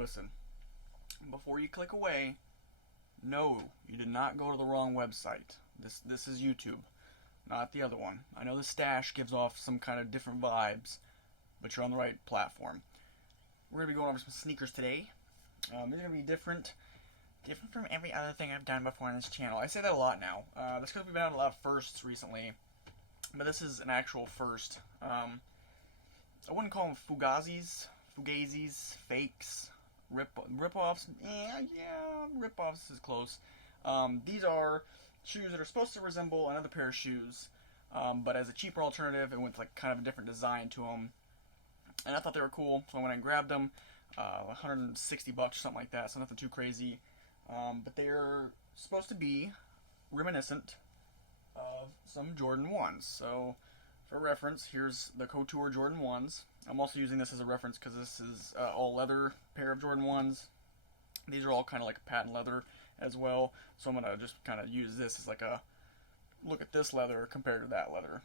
listen, before you click away, no, you did not go to the wrong website. This is YouTube, not the other one. I know the stash gives off some kind of different vibes, but you're on the right platform. We're gonna be going over some sneakers today. These are gonna be different from every other thing I've done before on this channel. I say that a lot now. That's because we've been on a lot of firsts recently, but this is an actual first. I wouldn't call them fugazis, fakes, rip-offs. Yeah, rip-offs is close. These are shoes that are supposed to resemble another pair of shoes, but as a cheaper alternative and with like kind of a different design to them. And I thought they were cool, so I went and grabbed them. $160 or something like that, so nothing too crazy. But they're supposed to be reminiscent of some Jordan 1s. So, for reference, here's the Couture Jordan 1s. I'm also using this as a reference because this is all leather pair of Jordan 1s. These are all kind of like patent leather as well. So I'm going to just kind of use this as like a look at this leather compared to that leather.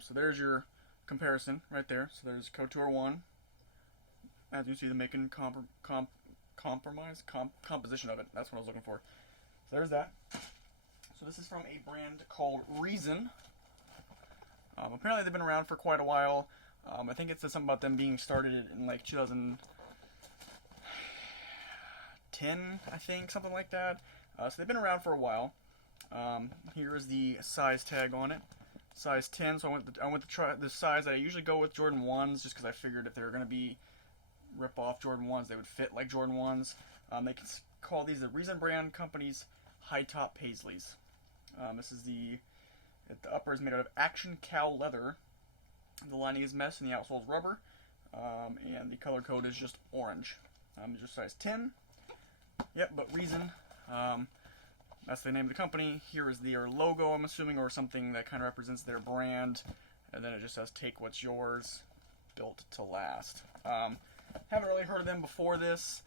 So there's your comparison right there. So there's Couture 1. As you see, the making composition of it. That's what I was looking for. So there's that. So this is from a brand called Reason. Apparently they've been around for quite a while. I think it said something about them being started in like 2010, I think, something like that. So they've been around for a while. Here is the size tag on it. Size 10, so I went to try the size that I usually go with Jordan 1s, just because I figured if they were going to be rip-off Jordan 1s, they would fit like Jordan 1s. They can call these the Reason Brand Company's high-top paisleys. This is the upper is made out of action cow leather. The lining is mesh and the outsole is rubber. And the color code is just orange. These are size 10. Yep, but Reason. That's the name of the company. Here is their logo, I'm assuming, or something that kind of represents their brand. And then it just says, "Take what's yours, built to last." Haven't really heard of them before this.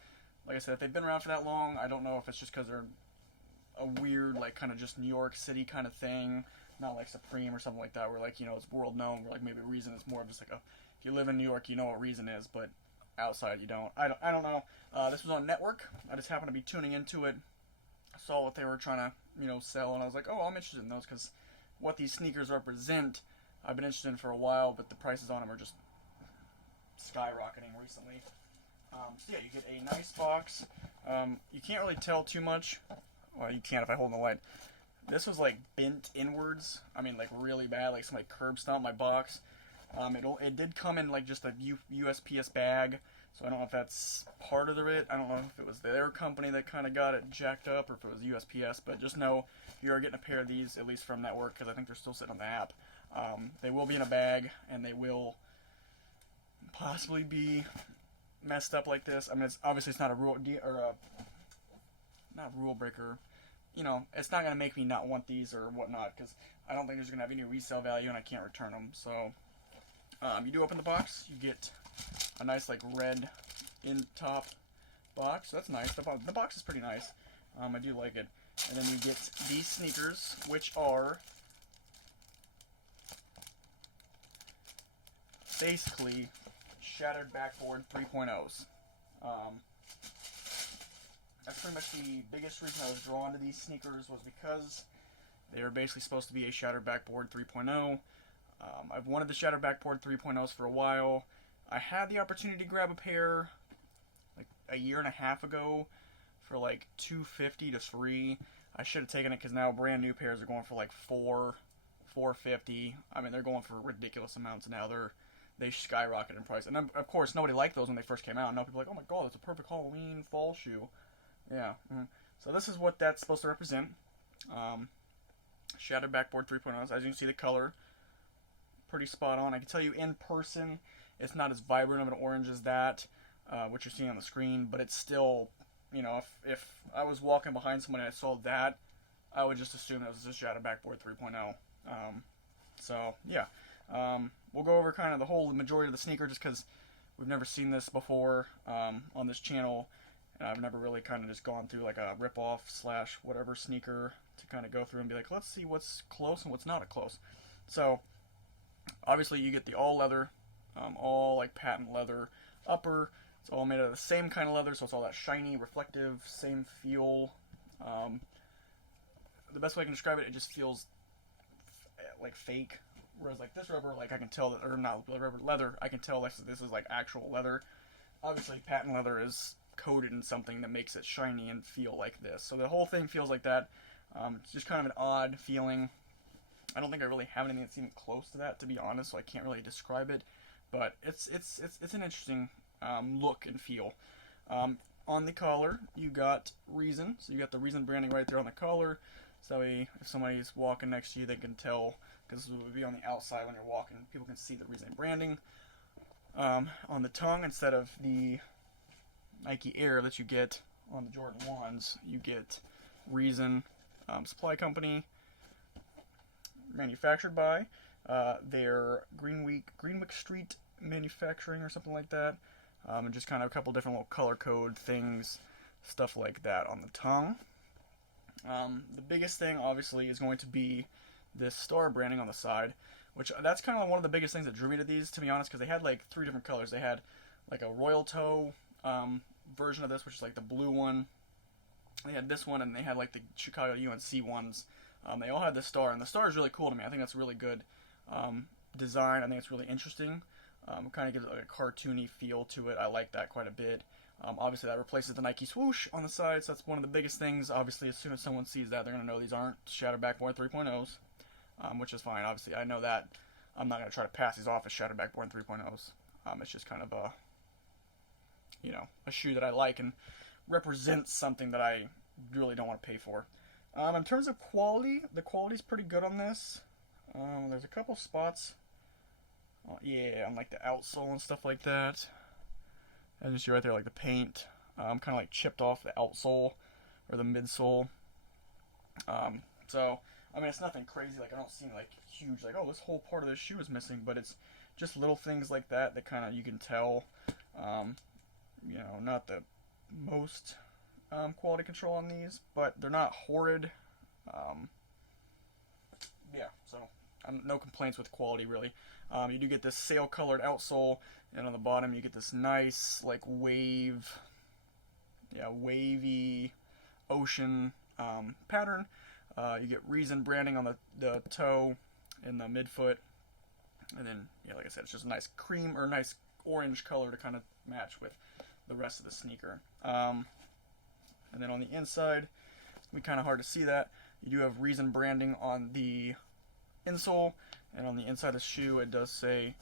Like I said, if they've been around for that long, I don't know if it's just because they're a weird, like, kind of just New York City kind of thing. Not like Supreme or something like that, where, like, you know, it's world known. Where, like, maybe Reason is more of just like a, if you live in New York, you know what Reason is, but outside you don't. I don't know. This was on Network. I just happened to be tuning into it. Saw what they were trying to, you know, sell, and I was like, oh, I'm interested in those because what these sneakers represent, I've been interested in for a while, but the prices on them are just skyrocketing recently. So yeah, you get a nice box. You can't really tell too much. Well, you can if I hold the light. This was like bent inwards. I mean, like really bad. Like somebody curb stomped my box. It did come in like just a USPS bag. So I don't know if that's part of it. I don't know if it was their company that kind of got it jacked up or if it was USPS. But just know you are getting a pair of these, at least from Network, because I think they're still sitting on the app. They will be in a bag, and they will possibly be messed up like this. I mean, obviously it's not a rule not a rule breaker. You know, it's not gonna make me not want these or whatnot because I don't think there's gonna have any resale value, and I can't return them. So you do open the box, you get a nice like red in top box. So that's nice. The box is pretty nice. I do like it. And then you get these sneakers, which are basically shattered backboard 3.0s. That's pretty much the biggest reason I was drawn to these sneakers was because they are basically supposed to be a shattered backboard 3.0. I've wanted the shattered backboard 3.0s for a while. I had the opportunity to grab a pair like a year and a half ago for like $250 to $3. I should have taken it because now brand new pairs are going for like $450. I mean, they're going for ridiculous amounts now. They skyrocket in price. And of course, nobody liked those when they first came out. Now people are like, oh my god, that's a perfect Halloween fall shoe. Yeah. So this is what that's supposed to represent. Shattered backboard 3.0s. As you can see, the color pretty spot on. I can tell you in person, it's not as vibrant of an orange as that, what you're seeing on the screen, but it's still, you know, if I was walking behind someone and I saw that, I would just assume it was a shattered backboard 3.0. So yeah, we'll go over kind of the whole majority of the sneaker just because we've never seen this before on this channel, and I've never really kind of just gone through like a rip-off / whatever sneaker to kind of go through and be like, let's see what's close and what's not a close. So obviously you get the all leather, all like patent leather upper. It's all made out of the same kind of leather, so it's all that shiny, reflective, same feel. The best way I can describe it, it just feels like fake. Whereas like this rubber, like I can tell that, or not rubber, leather, I can tell this is like actual leather. Obviously, patent leather is coated in something that makes it shiny and feel like this. So the whole thing feels like that. It's just kind of an odd feeling. I don't think I really have anything that's even close to that, to be honest, so I can't really describe it. But it's an interesting look and feel. On the collar, you got Reason. So you got the Reason branding right there on the collar. So if somebody's walking next to you, they can tell, because it would be on the outside when you're walking. People can see the Reason branding. On the tongue, instead of the Nike Air that you get on the Jordan 1s, you get Reason Supply Company, manufactured by their Greenwick Street Manufacturing or something like that. And just kind of a couple different little color code things, stuff like that on the tongue. The biggest thing, obviously, is going to be this star branding on the side, which that's kind of one of the biggest things that drew me to these, to be honest, because they had like 3 different colors. They had like a royal toe version of this, which is like the blue one. They had this one, and they had like the Chicago UNC ones. They all had the star, and the star is really cool to me. I think that's a really good design. I think it's really interesting. Kind of gives it like a cartoony feel to it. I like that quite a bit. Obviously, that replaces the Nike swoosh on the side, so that's one of the biggest things. Obviously, as soon as someone sees that, they're going to know these aren't Shattered Backboard 3.0s, which is fine. Obviously, I know that. I'm not going to try to pass these off as Shattered Backboard 3.0s. It's just kind of a shoe that I like and represents something that I really don't want to pay for. In terms of quality, the quality's pretty good on this. There's a couple spots, on like the outsole and stuff like that. As you see right there, like the paint, kind of like chipped off the outsole or the midsole. So, I mean, it's nothing crazy. Like, I don't see like huge, like, oh, this whole part of this shoe is missing, but it's just little things like that that kind of you can tell. Not the most quality control on these, but they're not horrid. So no complaints with quality really. You do get this sail colored outsole, and on the bottom you get this nice like wavy ocean pattern. You get Reason branding on the toe and the midfoot, and then like I said, it's just a nice cream or nice orange color to kind of match with the rest of the sneaker. And then on the inside, it's gonna be kind of hard to see that. You do have Reason branding on the insole, and on the inside of the shoe it does say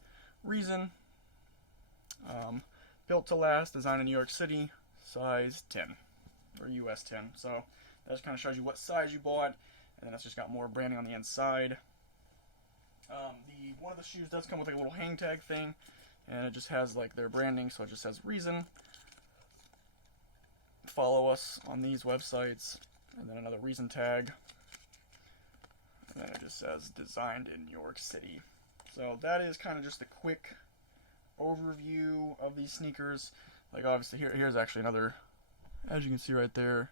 Reason. Built to last, designed in New York City, size 10, or US 10. So that just kind of shows you what size you bought, and then it's just got more branding on the inside. One of the shoes does come with like a little hang tag thing, and it just has like their branding, so it just says Reason. Follow us on these websites, and then another Reason tag, and then it just says designed in New York City. So that is kind of just a quick overview of these sneakers. Like obviously here's actually another, as you can see right there,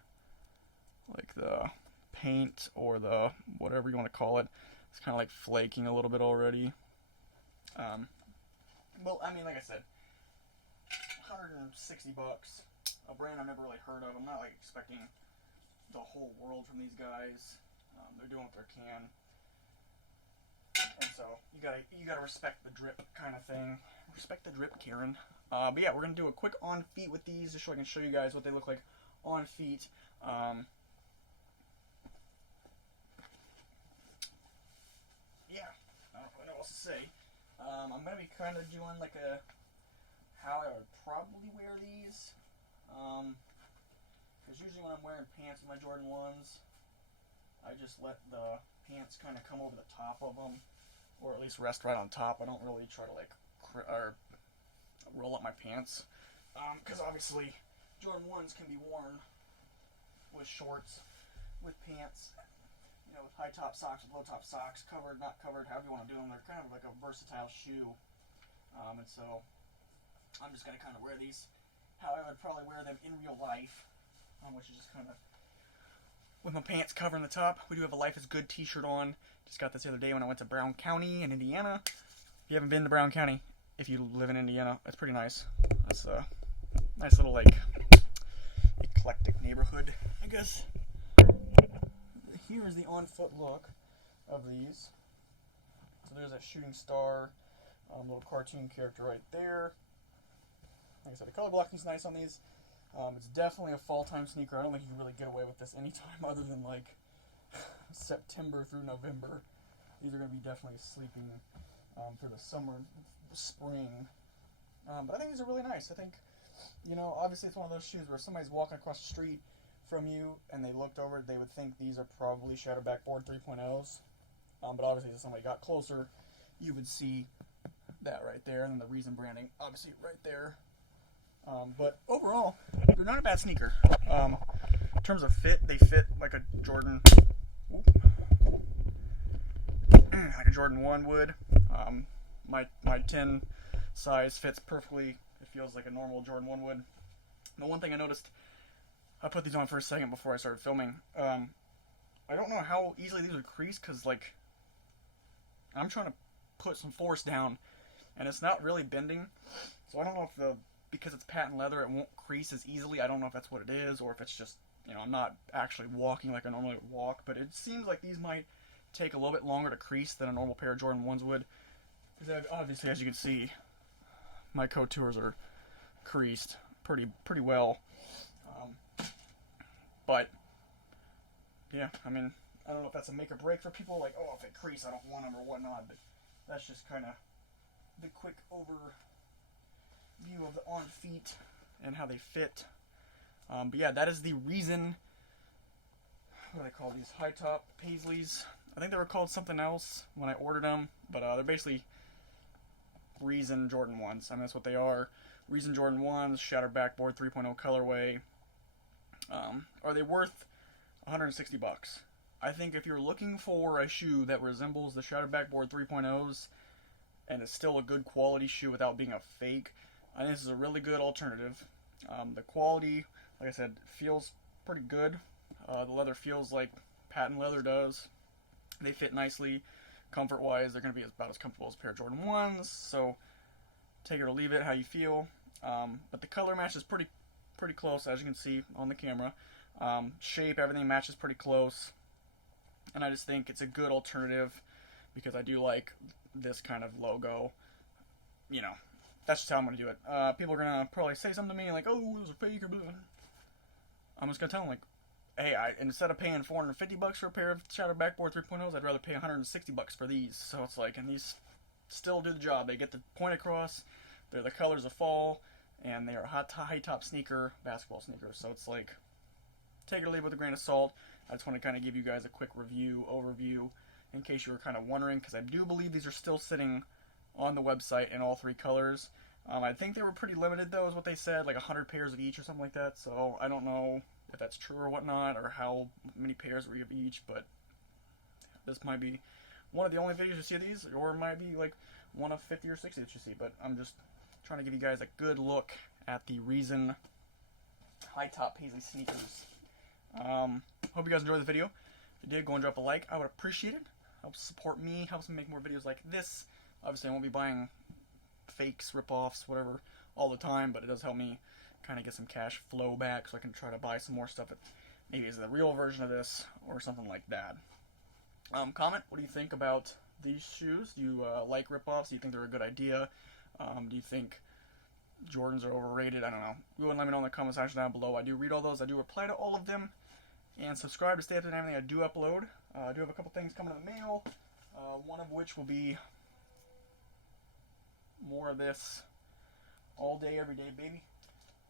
like the paint or the whatever you want to call it, it's kind of like flaking a little bit already. Well, I mean, like I said, $160, a brand I've never really heard of. I'm not like expecting the whole world from these guys. They're doing what they can, and so you gotta respect the drip kind of thing. Respect the drip, Karen. But yeah, we're gonna do a quick on feet with these, just so I can show you guys what they look like on feet. Yeah, I don't really know what else to say. I'm gonna be kind of doing like how I would probably wear these. Because usually when I'm wearing pants with my Jordan 1s, I just let the pants kind of come over the top of them, or at least rest right on top. I don't really try to like roll up my pants, because obviously Jordan 1s can be worn with shorts, with pants, with high top socks, with low top socks, covered, not covered, however you want to do them. They're kind of like a versatile shoe, and so I'm just going to kind of wear these how I would probably wear them in real life, which is just kind of with my pants covering the top. We do have a Life is Good t-shirt on. Just got this the other day when I went to Brown County in Indiana. If you haven't been to Brown County, if you live in Indiana, it's pretty nice. That's Nice little, like, eclectic neighborhood, I guess. Here is the on-foot look of these. So there's that shooting star, little cartoon character right there. Like I said, the color blocking is nice on these. It's definitely a fall time sneaker. I don't think you can really get away with this anytime other than like September through November. These are going to be definitely sleeping for the summer, spring. But I think these are really nice. I think, obviously it's one of those shoes where if somebody's walking across the street from you and they looked over, they would think these are probably Shadow Backboard 3.0s. But obviously if somebody got closer, you would see that right there, and then the Reason branding, obviously right there. But overall, they're not a bad sneaker. In terms of fit, they fit like a Jordan, like a Jordan 1 would. My 10 size fits perfectly. It feels like a normal Jordan 1 would. The one thing I noticed, I put these on for a second before I started filming. I don't know how easily these would crease, because like I'm trying to put some force down, and it's not really bending. So I don't know if because it's patent leather, it won't crease as easily. I don't know if that's what it is, or if it's just, I'm not actually walking like I normally would walk. But it seems like these might take a little bit longer to crease than a normal pair of Jordan 1s would. Because obviously, as you can see, my Couture are creased pretty well. But yeah, I mean, I don't know if that's a make or break for people. Like, oh, if it crease, I don't want them or whatnot. But that's just kind of the quick overview of the on feet and how they fit. But yeah, that is the Reason. What do they call these? High top paisleys. I think they were called something else when I ordered them, but they're basically Reason Jordan 1s. I mean, that's what they are. Reason Jordan 1s, Shadow Backboard 3.0 colorway. Are they worth $160? I think if you're looking for a shoe that resembles the Shadow Backboard 3.0s and is still a good quality shoe without being a fake, I think this is a really good alternative. The quality, like I said, feels pretty good. The leather feels like patent leather does. They fit nicely. Comfort-wise, they're going to be about as comfortable as a pair of Jordan 1s, so take it or leave it how you feel. But the color match is pretty close, as you can see on the camera. Shape, everything matches pretty close. And I just think it's a good alternative because I do like this kind of logo. That's just how I'm going to do it. People are going to probably say something to me like, oh, those are fake or blah. I'm just going to tell them, like, hey, instead of paying $450 for a pair of Shadow Backboard 3.0s, I'd rather pay $160 for these. So it's like, and these still do the job. They get the point across. They're the colors of fall, and they are high top sneaker, basketball sneakers. So it's like, take it or leave it with a grain of salt. I just want to kind of give you guys a quick overview, in case you were kind of wondering, because I do believe these are still sitting on the website in all 3 colors. I think they were pretty limited, though, is what they said, like 100 pairs of each or something like that. So I don't know if that's true or whatnot, or how many pairs were of each, but this might be one of the only videos you see of these, or it might be like one of 50 or 60 that you see. But I'm just trying to give you guys a good look at the Reason high top paisley sneakers. Hope you guys enjoyed the video. If you did, go and drop a like. I would appreciate it. Helps support me, helps me make more videos like this. Obviously, I won't be buying fakes, rip-offs, whatever, all the time, but it does help me kind of get some cash flow back so I can try to buy some more stuff that maybe is the real version of this or something like that. Comment, what do you think about these shoes? Do you like rip-offs? Do you think they're a good idea? Do you think Jordans are overrated? I don't know. Go and let me know in the comment section down below. I do read all those. I do reply to all of them. And subscribe to stay up to date on everything I do upload. I do have a couple things coming in the mail. One of which will be more of this all day, every day, baby.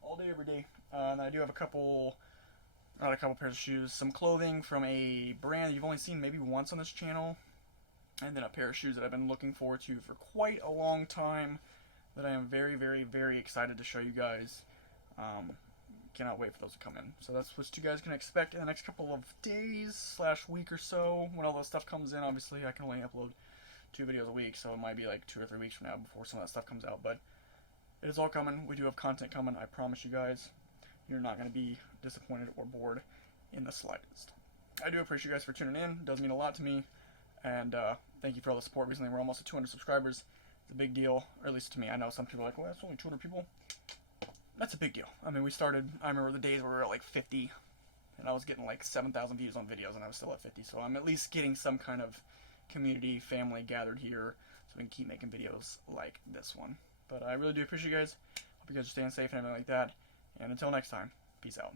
All day, every day. And I do have not a couple pairs of shoes, some clothing from a brand that you've only seen maybe once on this channel, and then a pair of shoes that I've been looking forward to for quite a long time that I am very, very, very excited to show you guys. Cannot wait for those to come in. So that's what you guys can expect in the next couple of days / week or so. When all that stuff comes in, obviously I can only upload 2 videos a week, so it might be like 2 or 3 weeks from now before some of that stuff comes out. But it is all coming. We do have content coming. I promise you guys. You're not going to be disappointed or bored in the slightest. I do appreciate you guys for tuning in. It does mean a lot to me. And thank you for all the support recently. We're almost at 200 subscribers. It's a big deal, or at least to me. I know some people are like, well, that's only 200 people. that's a big deal. I mean, we started, I remember the days where we were at like 50, and I was getting like 7,000 views on videos, and I was still at 50, so I'm at least getting some kind of community, family gathered here, so we can keep making videos like this one. But I really do appreciate you guys. Hope you guys are staying safe and everything like that, and until next time, peace out.